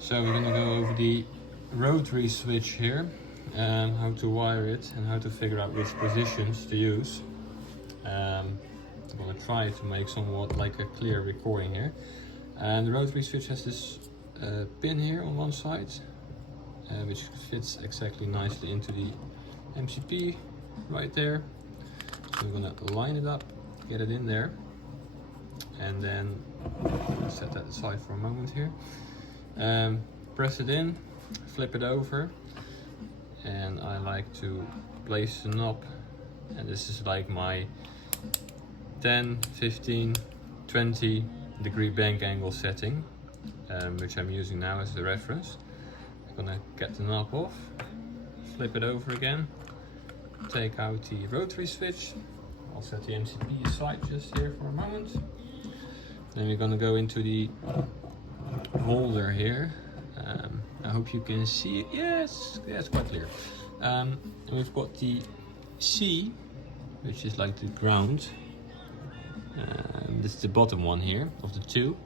So we're gonna go over the rotary switch here, how to wire it and how to figure out which positions to use. I'm gonna try to make somewhat like a clear recording here. And the rotary switch has this pin here on one side, which fits exactly nicely into the MCP right there. So we're gonna line it up, get it in there, and then set that aside for a moment here. Press it in, flip it over, and I like to place the knob, and this is like my 10, 15, 20 degree bank angle setting, which I'm using now as the reference. I'm gonna get the knob off, flip it over again, take out the rotary switch. I'll set the MCP aside just here for a moment. Then we're gonna go into the holder here. I hope you can see it. Yes, it's quite clear. And we've got the C, which is like the ground. This is the bottom one here of the two.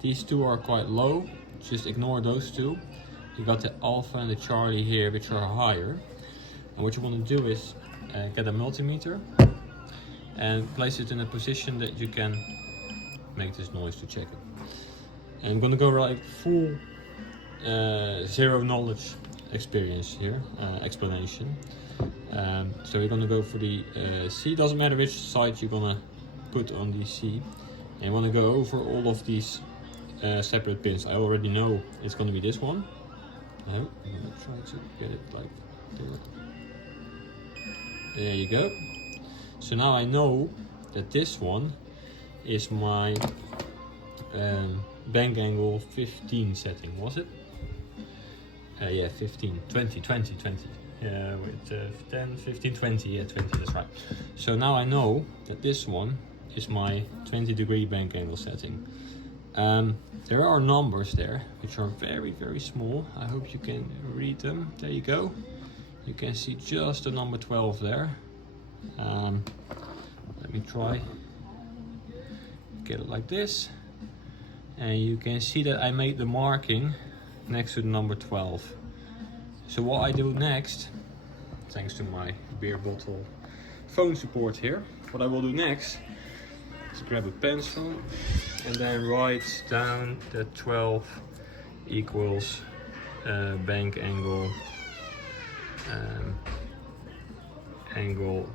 These two are quite low, just ignore those two. You got the Alpha and the Charlie here, which are higher. And what you want to do is get a multimeter and place it in a position that you can make this noise to check it. And I'm gonna go like full zero knowledge experience here, explanation. So we're gonna go for the C. Doesn't matter which side you're gonna put on the C. And you wanna go over all of these separate pins. I already know it's gonna be this one. I'm gonna try to get it like there. There you go. So now I know that this one is my bank angle 15 setting, was it? Yeah, 15, 20. With 10, 15, 20, yeah, 20, that's right. So now I know that this one is my 20 degree bank angle setting. There are numbers there, which are very, very small. I hope you can read them. There you go. You can see just the number 12 there. Let me try. Get it like this. And you can see that I made the marking next to the number 12. So what I do next, thanks to my beer bottle phone support here, what I will do next is grab a pencil and then write down that 12 equals bank angle angle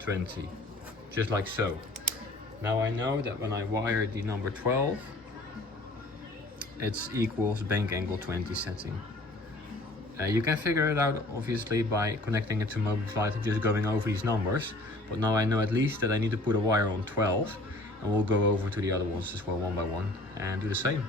20, just like so. Now I know that when I wire the number 12, it equals bank angle 20 setting. You can figure it out obviously by connecting it to mobile flight and just going over these numbers, but now I know at least that I need to put a wire on 12, and we'll go over to the other ones as well one by one and do the same.